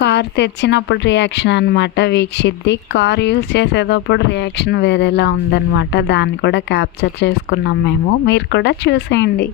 Car తెచ్చినప్పుడు reaction అనమాట వీక్షిద్ది. Car use చేసేటప్పుడు రియాక్షన్ వేరేలా ఉందన్నమాట. దాన్ని కూడా క్యాప్చర్ చేసుకున్నాం మేము. మీరు కూడా చూసేయండి.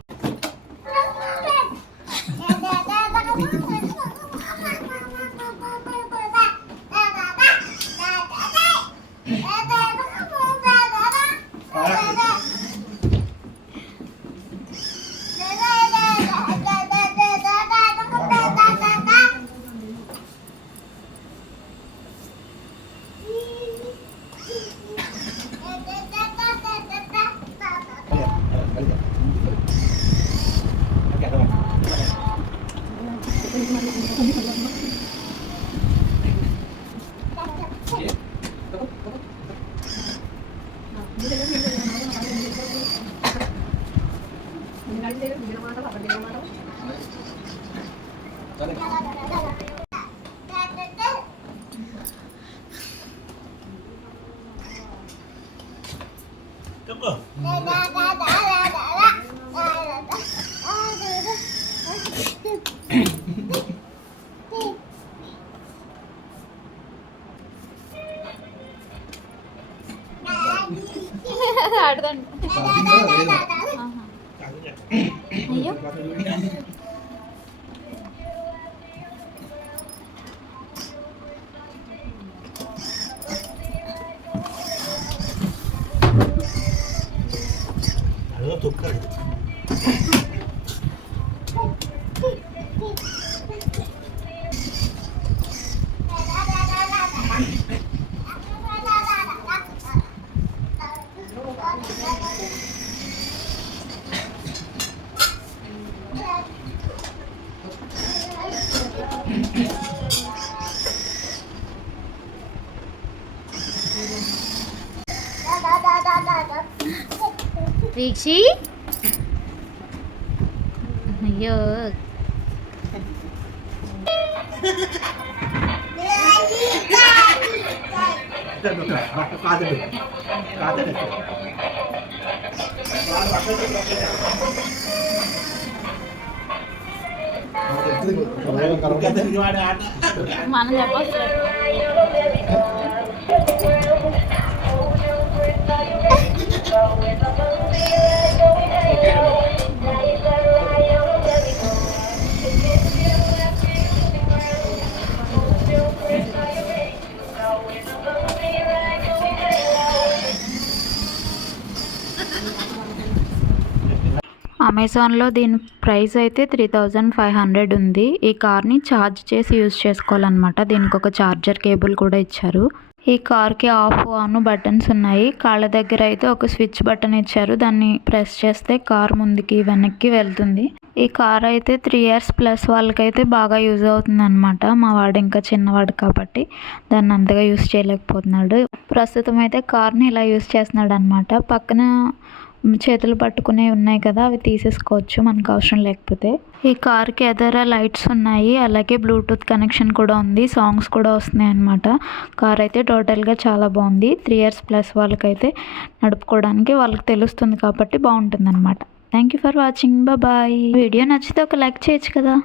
ఆడదండి. అయ్యో వీక్షి, అయ్యో మనం చెప్పచ్చు. అమెజాన్లో దీని ప్రైస్ అయితే 3500 ఉంది. ఈ కార్ని ఛార్జ్ చేసి యూజ్ చేసుకోవాలన్నమాట. దీనికి ఒక ఛార్జర్ కేబుల్ కూడా ఇచ్చారు. ఈ కార్కి ఆఫ్ ఆన్ బటన్స్ ఉన్నాయి. కాళ్ళ దగ్గర అయితే ఒక స్విచ్ బటన్ ఇచ్చారు. దాన్ని ప్రెస్ చేస్తే కార్ ముందుకి వెనక్కి వెళ్తుంది. ఈ కార్ అయితే 3 years ప్లస్ వాళ్ళకైతే బాగా యూజ్ అవుతుంది అనమాట. మా వాడు ఇంకా చిన్నవాడు కాబట్టి దాన్ని అంతగా యూజ్ చేయలేకపోతున్నాడు. ప్రస్తుతం అయితే కార్ని ఇలా యూజ్ చేస్తున్నాడు అనమాట. పక్కన చేతులు పట్టుకునే ఉన్నాయి కదా, అవి తీసేసుకోవచ్చు మనకు అవసరం లేకపోతే. ఈ కార్కి ఎదర లైట్స్ ఉన్నాయి, అలాగే బ్లూటూత్ కనెక్షన్ కూడా ఉంది. సాంగ్స్ కూడా వస్తున్నాయి అనమాట. కార్ అయితే టోటల్గా చాలా బాగుంది. 3 years ప్లస్ వాళ్ళకైతే నడుపుకోవడానికి వాళ్ళకి తెలుస్తుంది కాబట్టి బాగుంటుంది అనమాట. Thank you for watching. Bye. Video నచ్చితే ఒక లైక్ చేయొచ్చు కదా.